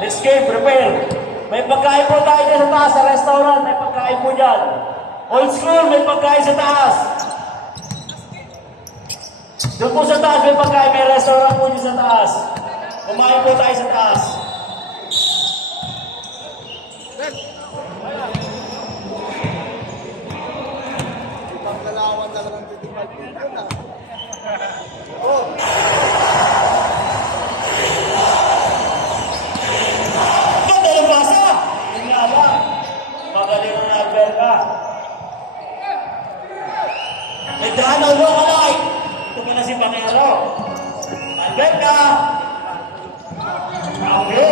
Next game, prepare. May pagkain po tayo dyan sa taas sa restaurant. May pagkain po dyan. Old school, may pagkain sa taas. Doon po sa taas, may pagkain. May restaurant po dyan sa taas. Kumain po tayo sa taas. Paglalawan na lang ang titimal dito na. Oh! Ganda ng basa! Yun nga lang. Magaling ang Alberta. Medrano, look alike! Ito pa na si Panero. Alberta! Bravo!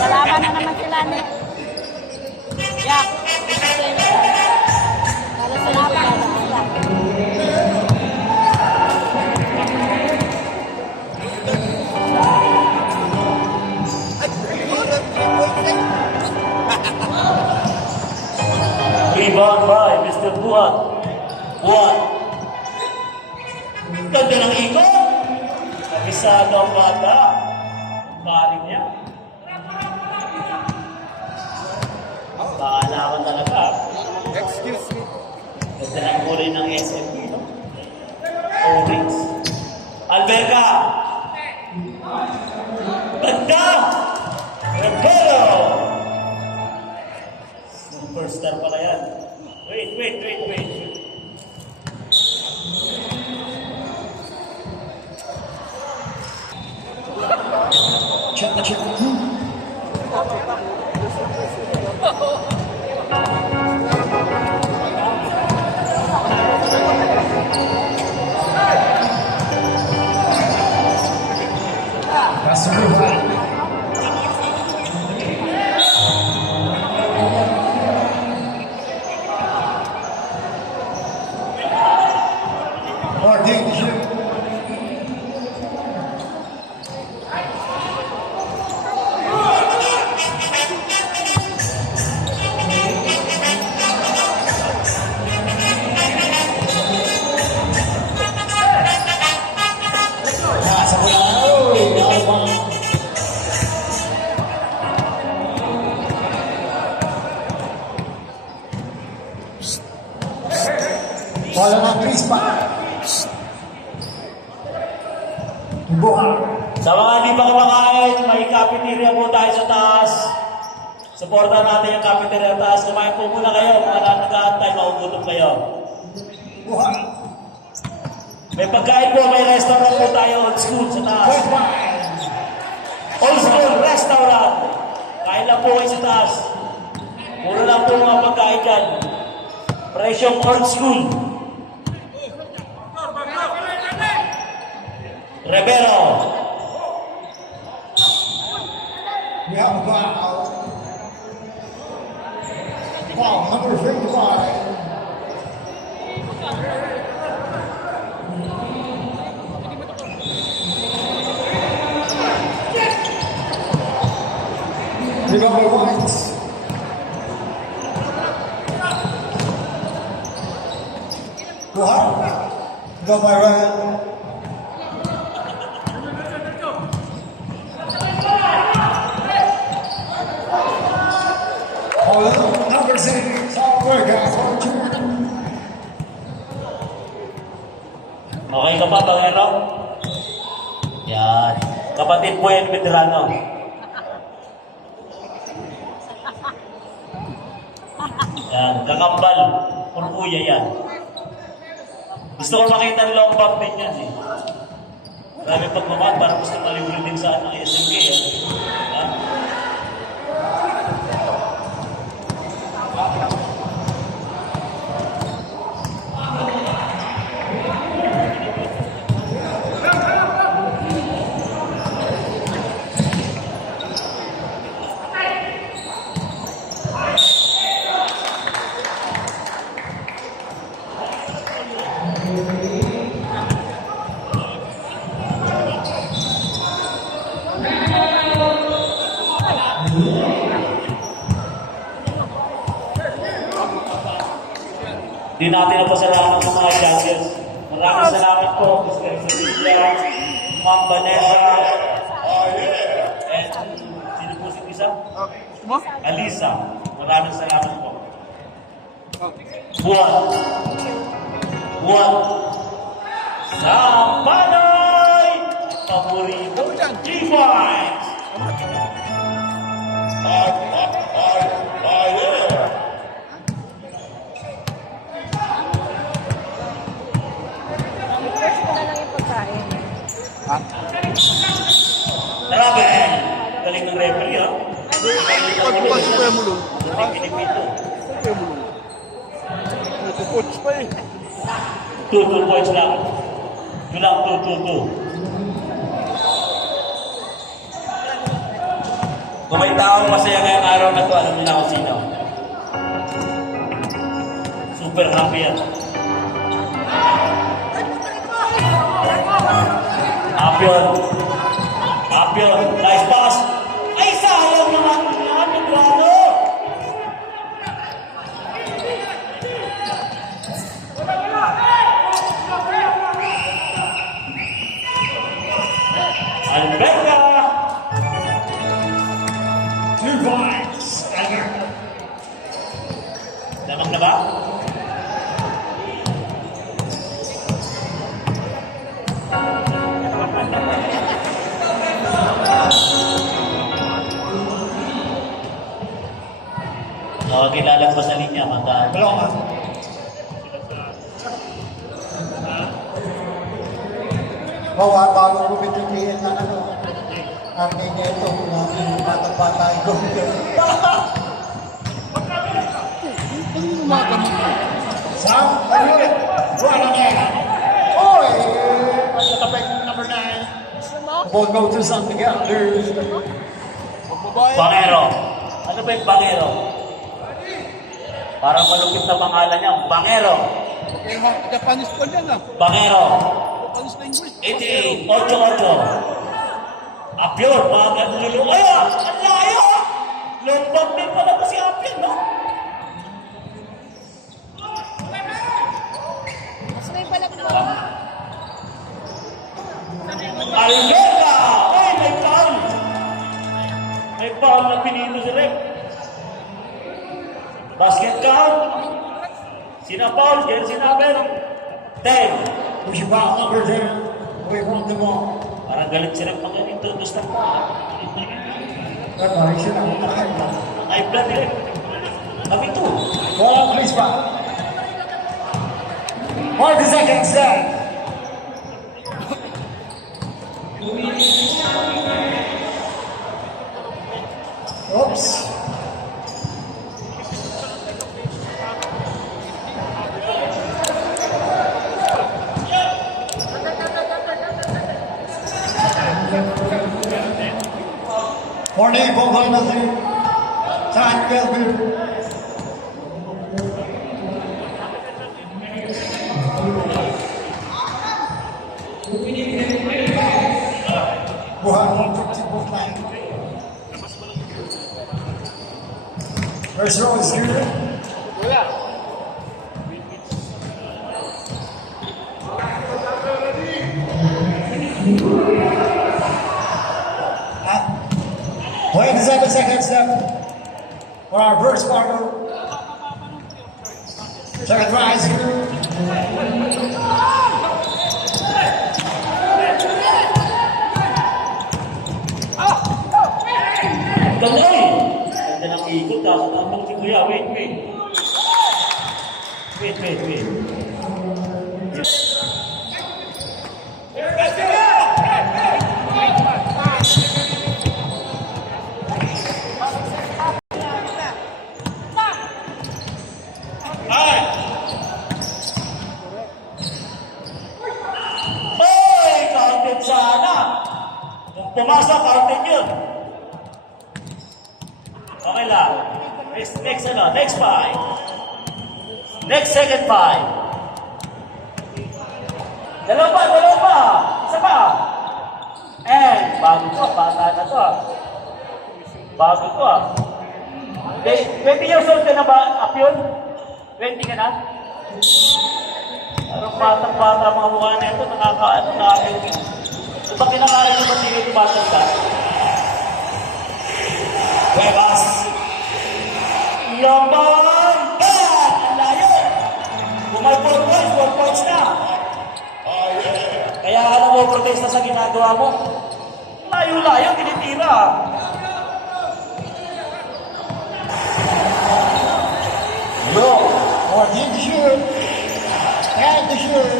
Salamat na naman sila ni. Yak. Salamat. Rebound by Mr. Buhat. Buhat. Ganda ng ikot. Kabisado ang bata. Maring niya. Bahala ka talaga. Excuse me. Ganda ng kulay ng SMB, no? Orange. Alberca. Ganda! Rebelo! Superstar pala yan. Wait. Check. That's a good one. Wala na Chris pa. Buha. Sa mga hindi pa kumakain, may cafeteria po tayo sa taas. Supportan natin yung cafeteria sa taas. Kumain po muna kayo, mga nag-aantay, maugutom kayo. Buha. May pagkain po, may restaurant po tayo, old school sa taas. Old school restaurant. Kain lang po kayo sa taas. Puro lang po mga pagkain dyan. Presyong old school. Rivero. We have a foul. Foul number 55. Pick up by White. Go hard. Go by Ryan. Number 6, Alberca. Okay ka pa, Bangero? Yan. Kapatid po yan, veterano. Yan, kakambal. Purpuya yan. Gusto ko makita ng long bump din yan eh. Marami pagmamahal, parang gusto malibre din sa SMK. Ha? Muli natin ang pasalamat sa mga judges. Maraming salamat po, Mr. Sevilla, Ma'am Vanessa, and sino po si isa? Alisa. Maraming salamat po. Buwan. Sa Panoy! Paborito G-Fights! First ko na lang yung pagkain. Grabe! Galing ng referee, ha? Pagpas pa yung mulong. Dating pinipito. Pagpas pa yung mulong. Nagpo-coach pa eh. 2 points lang. Yun lang, 2. Kung may taong masaya ngayong araw na to, alam niyo na kung sino. Super happy yan. Apion. Nice pass. Ay, sayang naman yan. Negrado. Alberta. Lamang na ba? Kilalag pa sa linya, mata. Bago bumitikiin ng aking ito, mga bata-bata ito. Sam, ano yun? Wala na yan. Oy! At natapay ng number 9. Ball go to something else. Bangero. Ano ba yung Bangero? Parang malupit na pangalan niya. Bangero. Japanese pa yan ah. Bangero. Japanese language. 88, 8-8. Apion, mga ganululu. Ay, ang layo! Lombang din pala ko si Apion, no? Mas may pala po. Alberta! Ay, may foul! May foul na pinito si Rep. Basket count. Sina foul, kaya sinabi. 10. Push back number 10. Away from the ball. Parang galit si Rep pag ganito. Gusto pa. Pero siya na kumakain ba? Ay, blood ni Rep. Kami to. Ball please back. 40 seconds left. Oops. Morning, ball nothing. Time Kelvin. Buhat 150 both line. First row is here. Uh, 27 seconds left for our first quarter. Second rise here. Ganda eh! Ganda ng ikot, tapos ang si Kuya. Wait. Oy! Counted sana! Kung pumasa, counted yun. Okay lang. Next five. Next second five. Dalawa pa. Isa pa. And, bago to, bata na to. Bago to. 20 years old ka na ba, Apion? 20 ka na? batang-bata mga mukha na ito, nakakaano na akin. Ito ba kinakain mo ba hindi kayo tumatanda? Cuevas! Yaman! Bad! Ang layo! Kung may 4 points na. Kaya alam mo, protesta sa ginagawa mo. Layo-layo, tinitira. Yo, or did shoot. And the shoot.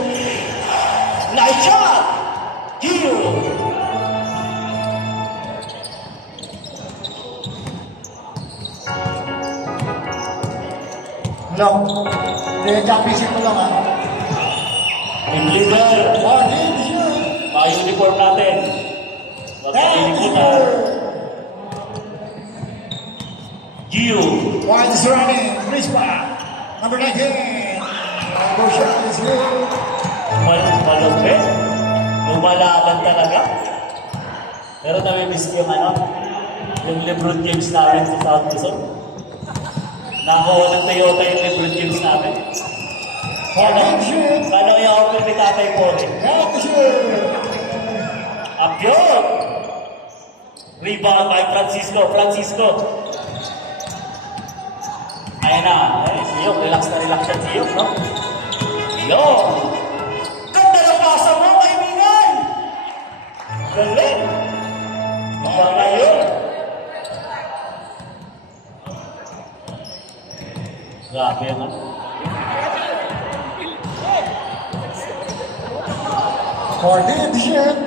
Nice shot! Gio! No. Hindi, championship ko lang ha. Team leader! Or did shoot. Mga uniform natin. Huwag And the kalilimutan. shoot. Gio! One is running. Crispa. Number 19. Go shot is good. Malupit. Lumalaban talaga. Pero namimiss ko yung ano, yung Lebron James namin sa South Luzon. Nakakuha ng Toyota yung Lebron James namin. Or did shoot. Kano yung offer ni Tatay Pore? And the shoot. Abyon! Rebound by Francisco. Ayan na. Ay, siyok. Relax siya siyok, no? Yun! Ganda na pasa mo, kaibigan! Galing! Iba na yun. Grabe yan, ah. Or did shoot.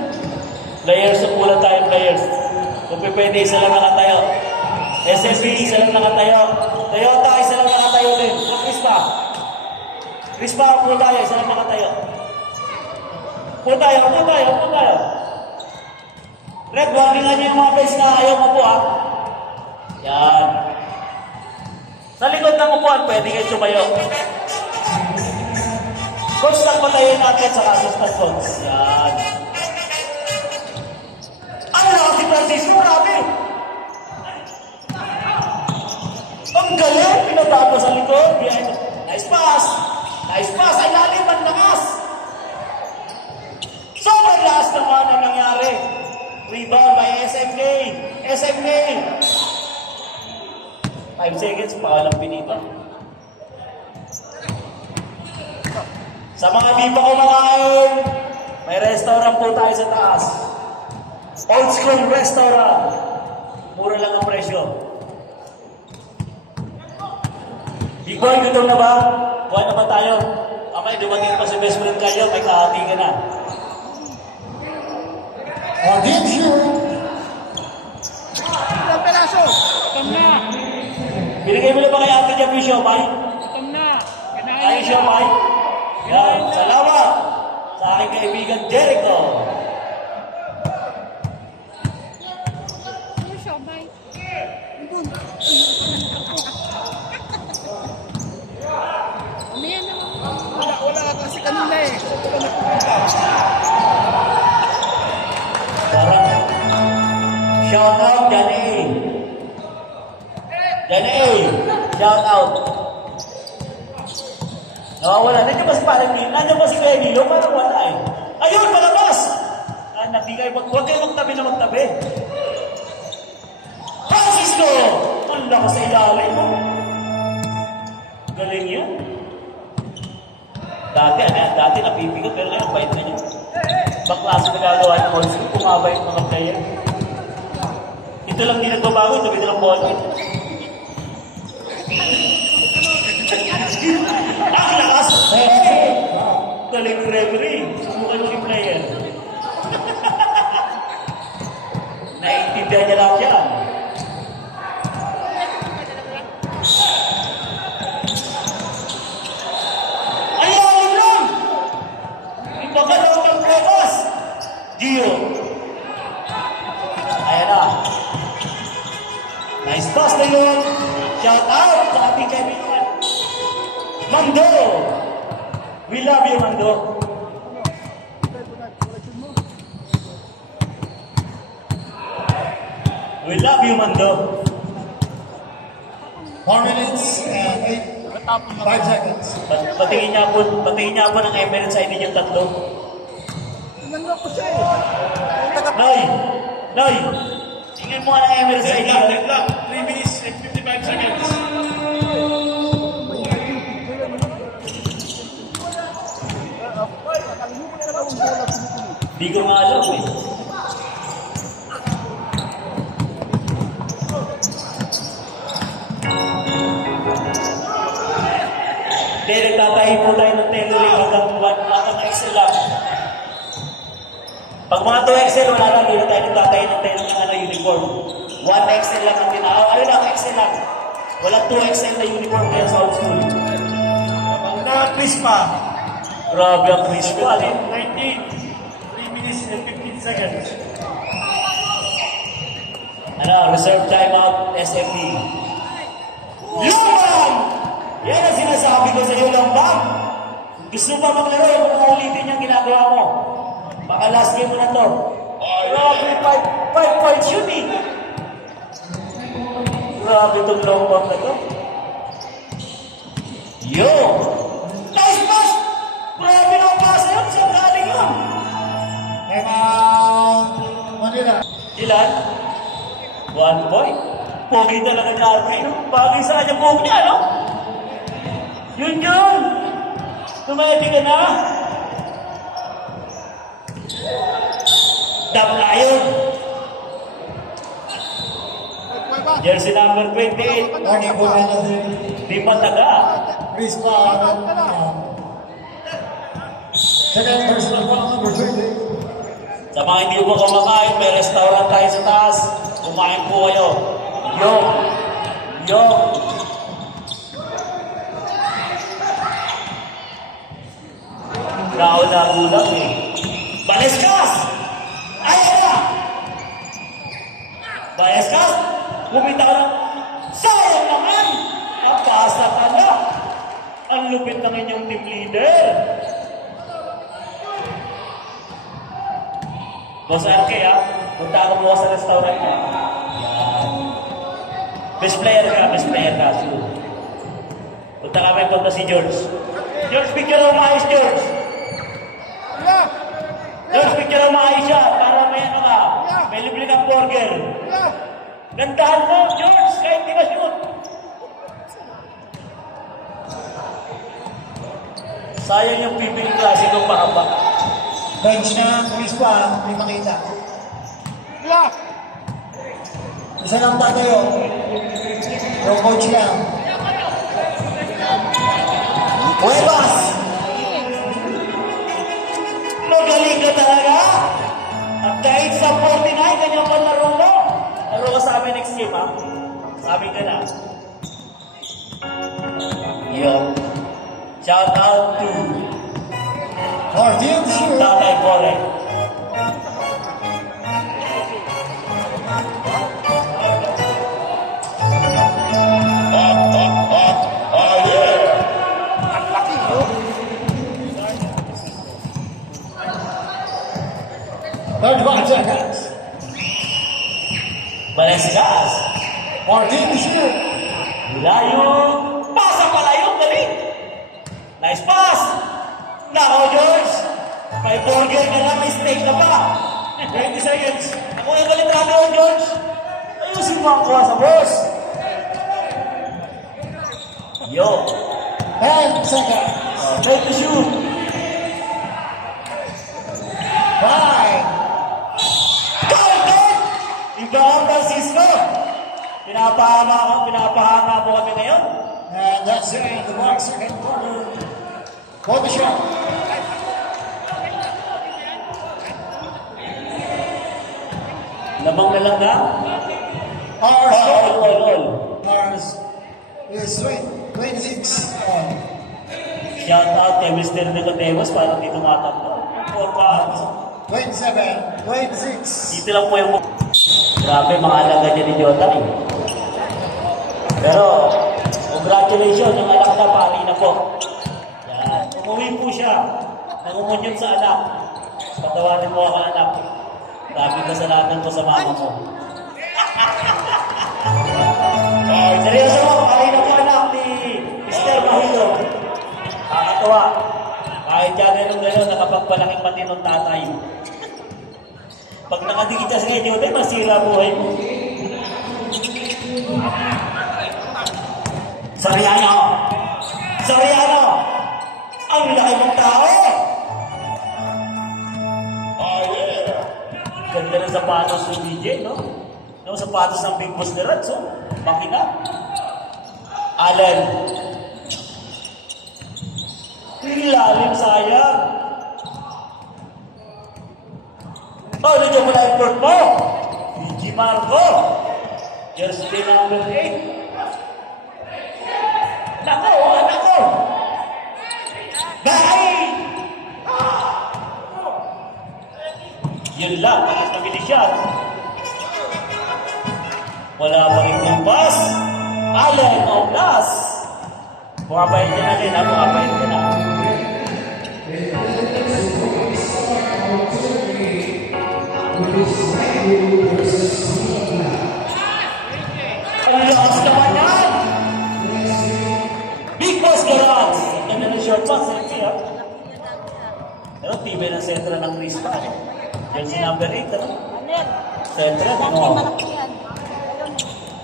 Players, supulan tayo, players. Kung pwede, isa lang nakatayo. SSB, isa lang nakatayo. Toyota, isa lang nakatayo din. Crispa, po tayo, isa lang nakatayo. Po tayo. Red, warningan niyo yung mga face na ayaw mo po, ah. Yan. Sa likod ng upuan, pwede kayo sumayo. Coach, lang patayin natin sa assistant coach. Yan. Ano na si Francisco? Grabe! Ang galing! Pinatapos sa likod. Nice pass! Ay lalim ang lakas! Sobrang lakas naman ang nangyari. Rebound by SMK. 5 seconds, pakalang pinita. Sa mga di pa kumakain, may restaurant po tayo sa taas. Old school restaurant. Mura lang ang presyo. Big boy, gutom na ba? Kuha na ba tayo? Amay, dumating pa si best friend kayo, may kahati ka na. Or did shoot. Ilang peraso? Gutom na. Binigay mo na ba kay ate niya po yung siomay? Gutom na. Kinain Ay, na. siomay? Yan, salamat sa aking kaibigan Jericho. Ano siya, bay? Umiyan naman. Wala kasi kanina eh. Parang, shout out, Johnny. Shout out. Nawawala. Nandiyan ba si Palangin? Nandiyan ba si Kuya Nilo? Parang wala eh. Ayun, palabas! Huwag kayo magtabi na magtabi. Francisco! Ang lakas sa ilalim mo. Galing yun. Dati napipigot, pero ngayon bait na niya. Baklase na gagawa ng old school, pumaba yung mga player. Ito lang din nagbabago, ito lang bola. Ang lakas! Galing ng referee. Sumukay mo yung player. Naiintindihan niya lang yan. Ayaw lang! Iba ka lang ng Cuevas! Gio. Ayan na. Nice pass na yun. Shout out sa ating kaibigan. Mando! We love you, Mando. We love you, Mando. 4 minutes and Pagkatapos na 5 seconds. Patingin niya po ng Emirates ID yung tatlo. Tinanggap ko siya eh. Taga- Noy! Tingin mo nga ng Emirates ID. 3 minutes and 55 seconds. Di ko nga alam eh. Hindi, nagtatahi po tayo ng tailoring hanggang XL lang. Pag mga 2XL, wala lang, hindi na tayo nagtatahi ng tailoring ng uniform. 1XL lang ang tinawag. Ano lang, XL lang. Walang 2XL na uniform kaya sa old school. Na Crispa. Grabe ang crisp ko, ano? 19. 3 minutes and 15 seconds. Ano, reserve timeout, SFP. Lambang! Yan ang sinasabi ko sa iyo, Lambang. Gusto pa maglaro, huwag mo ulitin yung ginagawa mo. Baka last game mo na to. Grabe, 5 points yun eh. Grabe itong Lambang na to. Yo! Nice pass! Grabe ng pass na yun, saan galing yun? Time out. Manila. Ilan? 1 point. Pogi talaga ni Alfred, no? Bagay sa kanya pogi niya, no? Yun! Tumedi ka na? Dap na yun. Jersey number 28. Morning po na Di Pataga. Crispa. Second personal foul number 20. Sa mga hindi po kumakain, may restaurant tayo sa taas. Kumain po kayo. Yo! Nauna-ulang eh. Baleskas! Ayaw na! Baleskas! Bumita ka na. Sayang naman! Napasa ka na! Ang lupit ng inyong team leader. Boss RK ha, punta ako bukas sa restaurant niya. Yan. Best player ka. Siguro. Punta kami, punta si George. George, picture ako maayos, George. Yeah! George, picture ako maayos siya. Para may ano ka. May libre kang burger. Yeah! Gandahan mo, George, kahit di ba shoot. Sayang yung piping klase kong mahaba. Bench na Crispa. Hindi makita. Yeah! Isa lang tatayo. Yung coach lang. Huevas! Magaling ka talaga. At kahit sa 49, ganyan pa laro mo. Laro ka sa amin next game, ha? Sabi ka na. Yo. Shout out to Martin Sure. Tatay Corey. Ang laki, oh! 35 seconds. Balesigas. Martin Sure. Layo. Pasa pala yun, galing. Nice pass. Nako, George. May burger ka na, may steak ka pa. 20 seconds. Ako yung galing trabe yun, George. Ayusin mo ang kuha sa boss. Yo. 10 seconds. Try to shoot. 5. Countdown! Iba ang Francisco. Pinapahanga mo kami ngayon. And that's it. The mark second quarter. For the shot. Lamang na lang na. Ours All. Ours is 26 on. Shout out kay Mr. Nicodemus para dito matatlo. Or pa. 27, 26. Dito lang po yung... Grabe, mga alaga niya ni Jota eh. Pero, congratulations, yung anak na pali na po. Yan. Umuwi po siya. Nangungunyod sa anak. Patawarin mo ako anak. Grabe kasalanan mo sa mama mo. Seryoso mo, pali na po anak ni Mr. mahilo. Nakakatawa. Kahit yan gano'n, nakapagpalaking mati ng tatay. Pag nakadikit ka sa inyo, masira buhay mo. Soriano! Soriano! Ang laki mong tao! Oh yeah! Ganda ng sapatos ng DJ, no? No, sapatos ng Big Boss ni Rats, oh. Makina. Allen. Ilalim, sayang. Oh, nandiyan mo na yung court mo. DJ Marco. Jersey number 8. Nako, nako! Bahay! Yun lang, takas na bilisyan. Wala pa rin kumpas. Allen, Oblas. Bumabait ka na rin, ha? Bumabait ka na. Ang lakas naman yan! Big Boss Garage! Ganda ng short pass, sexy, ha? Pero tibay ng sentra ng Krista. Jersey number 8, ano? Alin. Sentra, Dati ano? malaki yan.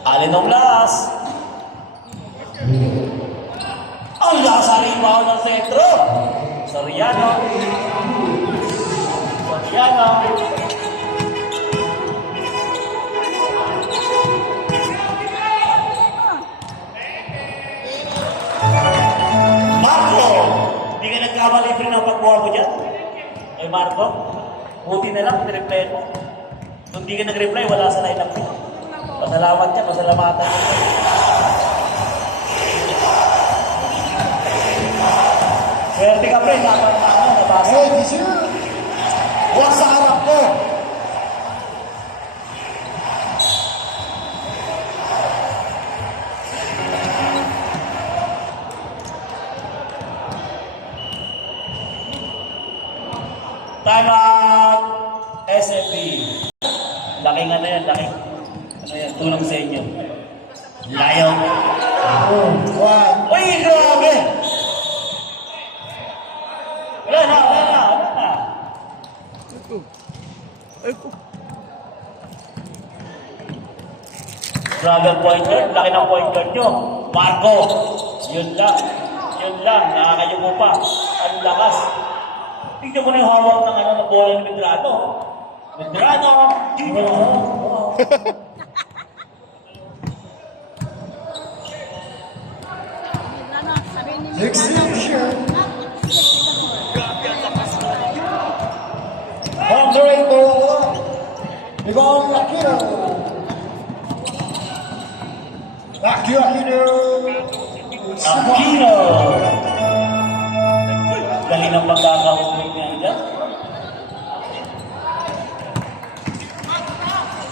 Allen Oblas. Ang lakas sa rebound ng sentro. Soriano. Soriano. Marco! Hindi ka nagkamali pa rin ang pagbuha mo dyan. Ay Marco, buti na lang, nireply mo. Kung hindi ka nag-reply, wala sa line-up mo. Pasalamat ka, pasalamatan ka. Swerte ka pre, dapat na ano, nabasa. Hey, this year. Huwag sa harap ko. Time out! SFB. Laking ano yan, laking. Ano yan, tulong sa inyo. Layo. Oh, one. Uy, grabe! Wala na, wala na, wala na. Grabe ang point guard, laki ng point guard nyo. Marco, yun lang, nakakayuko pa. Ang lakas. Tignan mo na yung hawak ng ano, ng bola ng Medrano. Medrano, Junior. Ano, sabihin ni Next year. On the rainbow. Ivon Aquino. Aquino. Aquino. Dahil ng pagkakahulog niya dyan.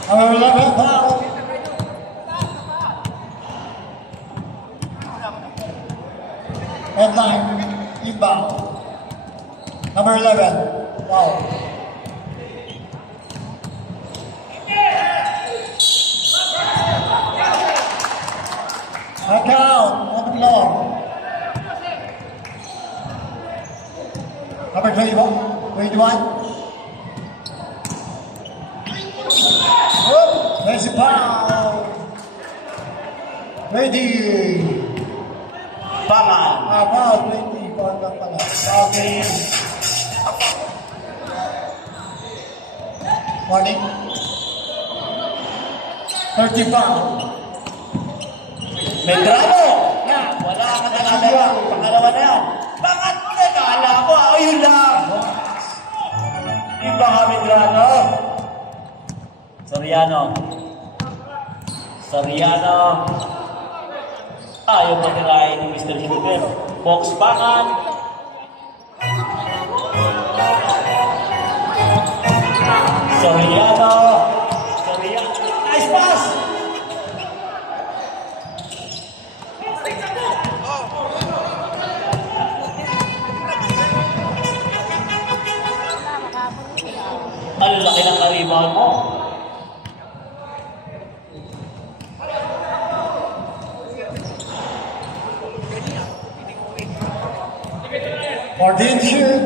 Number 11 foul. Headline, inbound. Number 11, wow. Account on the floor. Number 21. Oh, there's a foul. Ready. Pangan. About 20 pound lang pala. Okay. Morning. 30 pound. Medrano! Yan, wala ka na nalaga. Pangalawa na yan. Bakit mo na kala ko? Ayun lang! Iba ka, Medrano. Soriano. Soriano. Ayaw matirahin ni Mr. Gilbert. Box Pangan. Soriano. Soriano. Nice pass! Ang laki ng rebound mo. 14 shoot.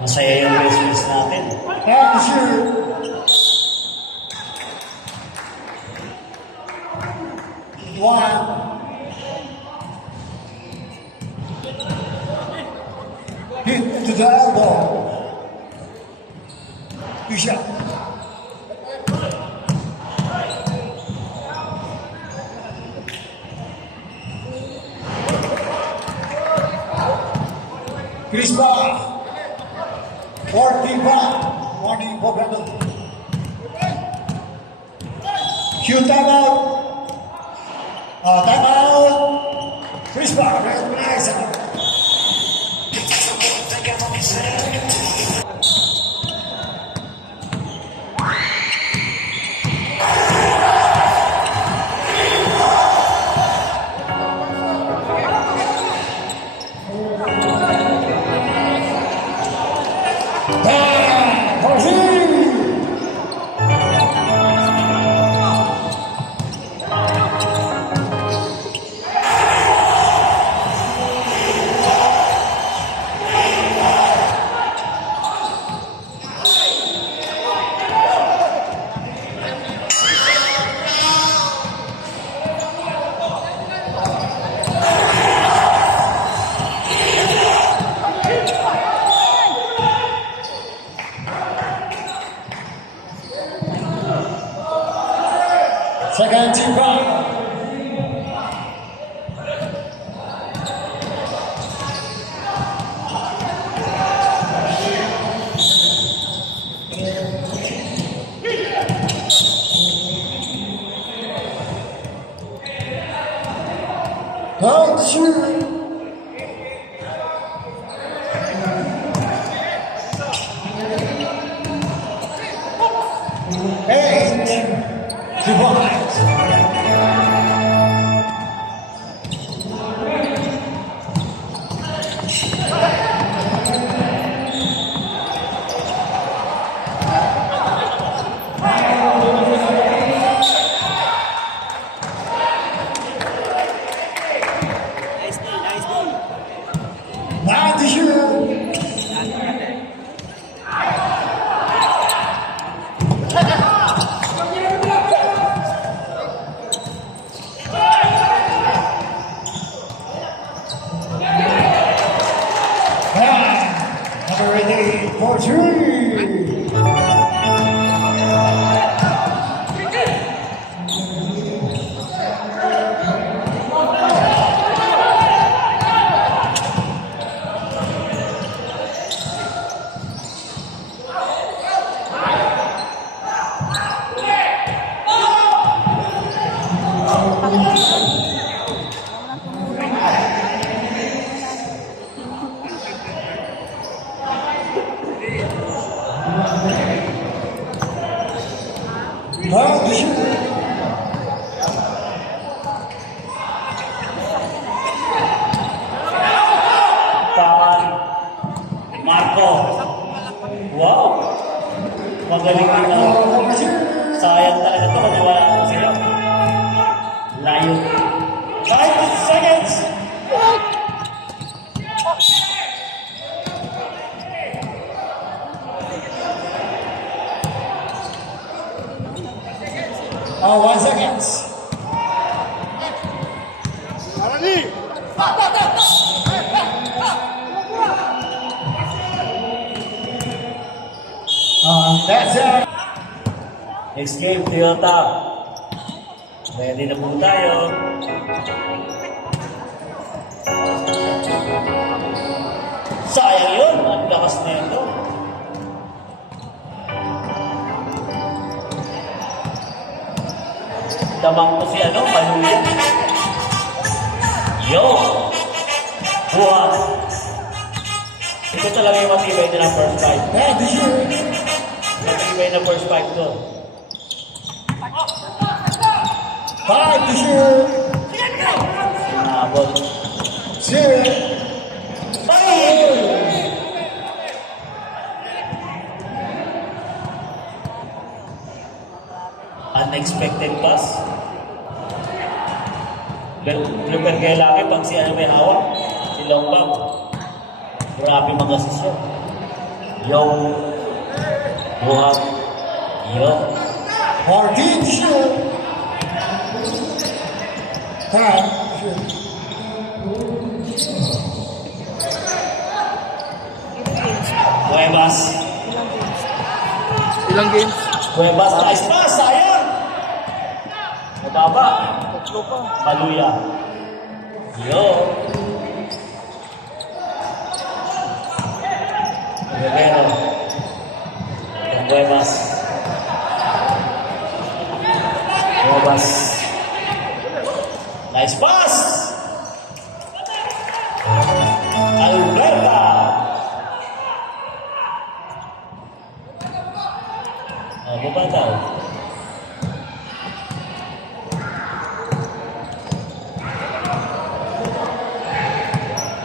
Masaya yung business natin. And shoot. One. Hit to the elbow. Good shot. Chris Ball. 45. Morning for battle. Cue timeout. Timeout. Chris Ball. Nice. Second team foul. Third shoot. 8-5. Now to shoot. Number 88 for three. Now to shoot. Taman. Marco. Wow. Magaling din na. Sayang talaga ito kung wala ako sa'yo. Layo. 5 seconds. Oh, 1 second. That's it. Next game, Toyota. Ready na po tayo. Sayang yun. Ang lakas na ito. Damang ko si Manuel. Yo! Buhat! Ito talaga yung matibay na first fight. Now to shoot. Matibay na first fight ko. 5 to shoot. Nabot. 6. Unexpected Luper kaya lagi pag si ano may hawak, si Longbang. Grabe mag-assist yun. Yung buhag. Yung. Martin Shield. Time. Cuevas. Ilang games? Cuevas, nice pass, sayang! Mababa. Tatlo pa. Maluya. Yung. Rivero. Yung Cuevas. Cuevas. Nice pass! Alberta! Bumataw.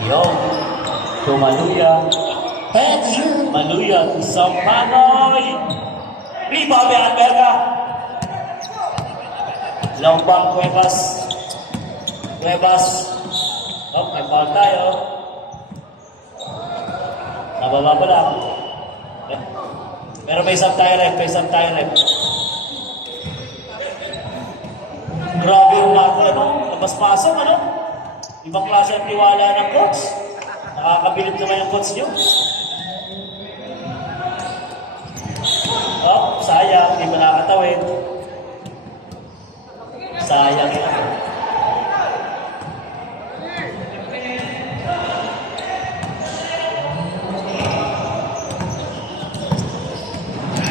Yung. To Maluya. Maluya to Sampanoy. Rebound ni Alberta. Longbang Cuevas. Cuevas. Oh, may foul tayo. Nababa pa lang. Pero may isang tayo rep. Grabe yung nato, ano? Labas-pasok, ano? Ibang klase ang tiwala ng coach. Nakakabilib naman yung coach nyo. Oh, sayang. Hindi pa nakakatawid. Sayang yan.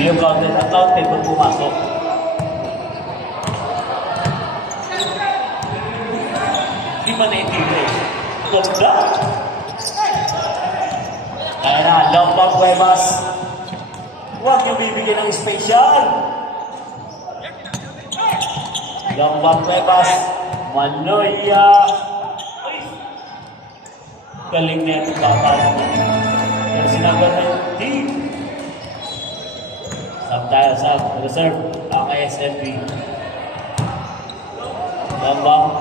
Hindi yung counted kung pumasok. Hindi pa na-integrate. Ganda! Kaya na, Longbang Cuevas. Huwag niyo bibigyan ng special. Longbang Cuevas. Manoya. Ay! Galing na ito bata. Pero sinagot na yung team. Tayo sa reserve ang SFB. Longbang.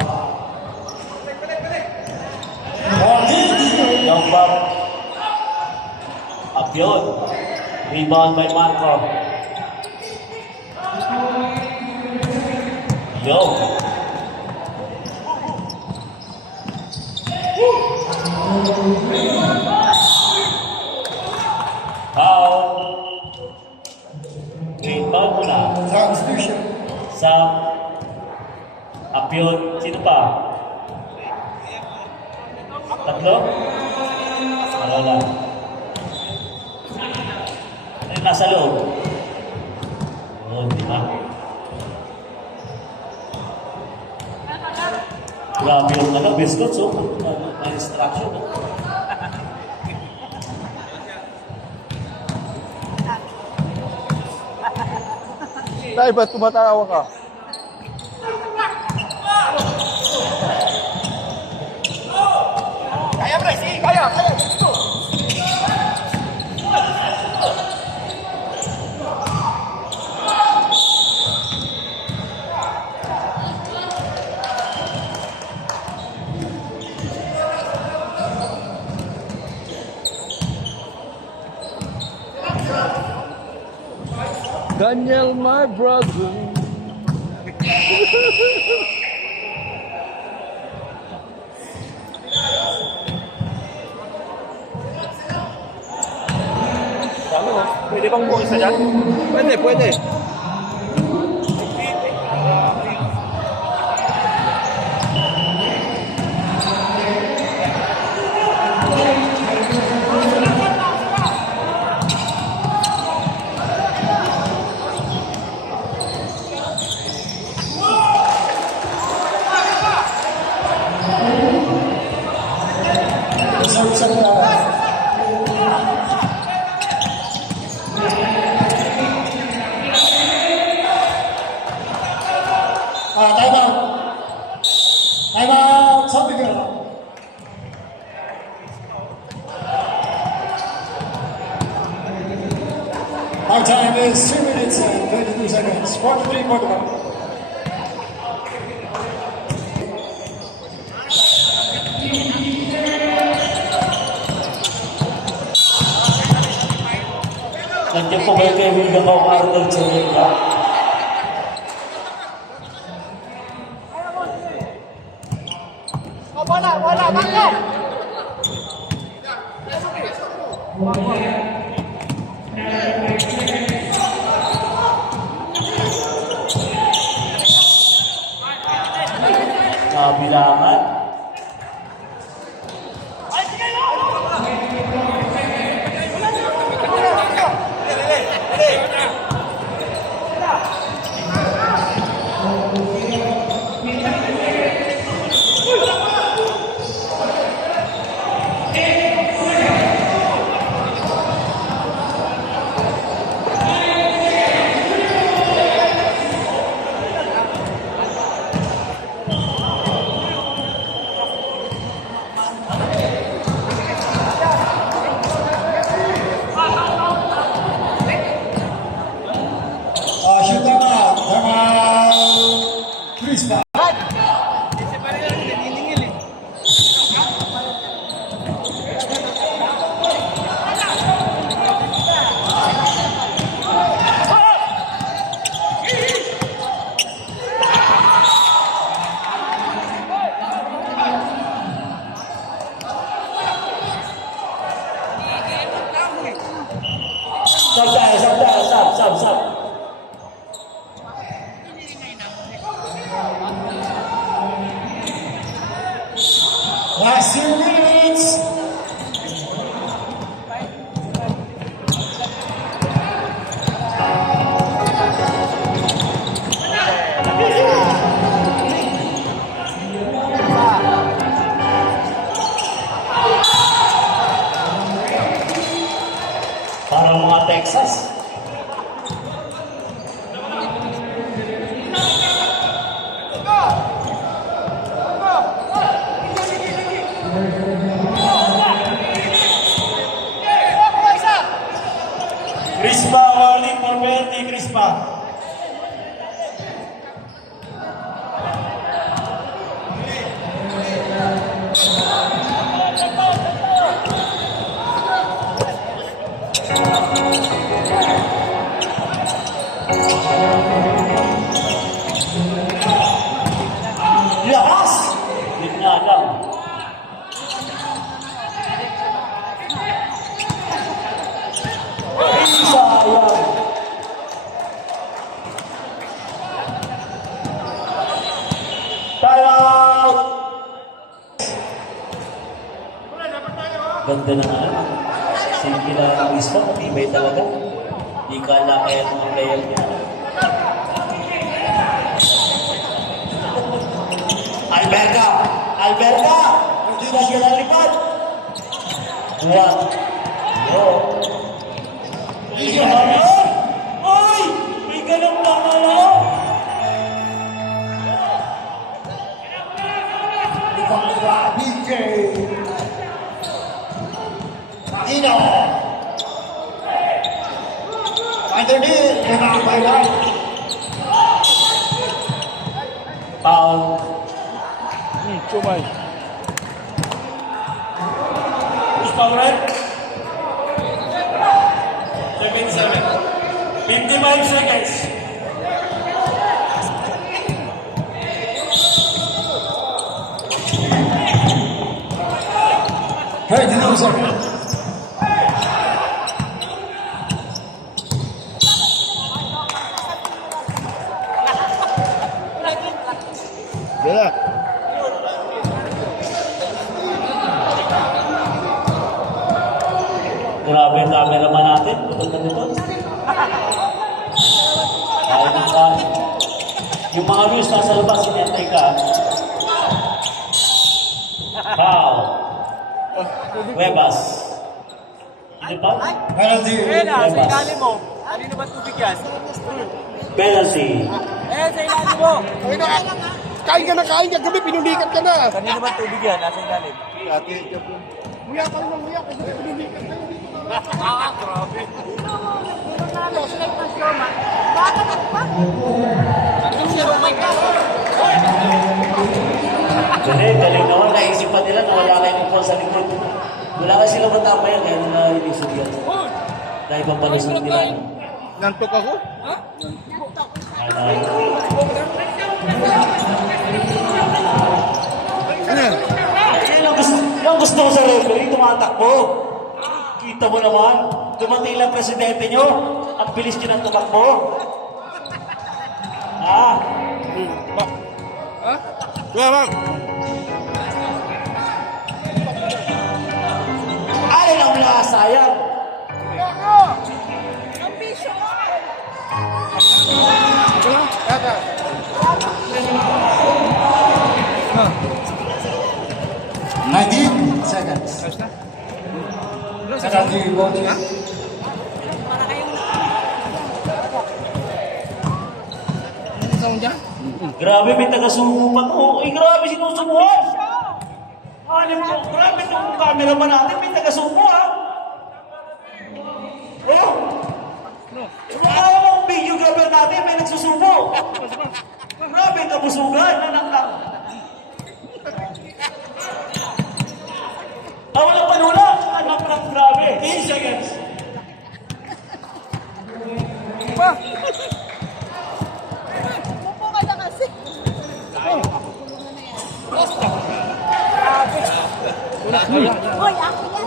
Longbang. Apyon. Rebound by Marco. Yo. Foul. Rebound mo na. Transmission. Sa Apyon. Sino pa? Tatlo? Wala. Ano nasa loob? Oo, di ba? Grabe yung biscuits, oh. May instruction, oh. Tay, ba't tumatawa ka? Kaya, pre. Kaya. Daniel, my brother. Pwede bang buong isa dyan? Pwede. Time out. Something good. Our time is 2 minutes and 22 seconds. 43.1. Nandiyan po kayo kaibigan ko, Arnold Zuniga. Wala, bakit? Bilangan. Shoot them out. Come on. Crispa. Sab. Last 2 minutes. Parang mga Texas. Crispa, warning for penalty, Crispa. Lakas! Gitna lang. Sayang. Timeout! Ganda na nga. Sige lang mismo, matibay talaga. Di ka lang kaya mga player niya. Alberga! Hindi na siya nalipad. Buwan. Yo. Ay! May ganun pa nga lang. BJ. Ino. Underneath. Highlight. Foul. Chumay. Who's foul red? 7-7. 55 seconds. Hey, dinosaur. Yeah. Grabe ang cameraman natin. Putol na nito. Kaya ng kain. Yung mga news nasa labas, sinentay ka. Foul. Webas. Hindi ba? Penalty. Webas. mo. Kanino ba tubig yan? Penalty. Sa ilalim mo. Kain ka na, gabi, pinulikat ka na. Kanino ba tubig yan? Nasa ilalim. Muya ka rin ng muya, kasi pinulikat ka yun. Grabe. Nanalo sila yung Roma. Baka na pa. Andun si Roma ka. Galing naman. Naisipan nila na wala kayong upon sa likod. Wala ka sila matama yan. Kaya nila inisog yan. Dahil pang palusot nila. Nantok ako. Ano yan? Yan ang gusto ko sa referee, tumatakbo. Kita mo naman, dumating lang presidente nyo, ang bilis nyo ng tumakbo. Ah, Kuya, bang. alin ang mga sayang. Tata. 19 seconds. Penalty voting. Sound dyan? Grabe, may taga-sumo pa to. Ay, grabe, sinusubuhan. Alam ko, grabe itong cameraman natin, may taga-sumo, ha? Oh! Makawa mong videographer natin, may nagsusumo. Grabe, kabusugan, anak na. Ah, walang panula. Anak na, grabe. 10 seconds. Upo ka na kasi. Hoy, ako yan.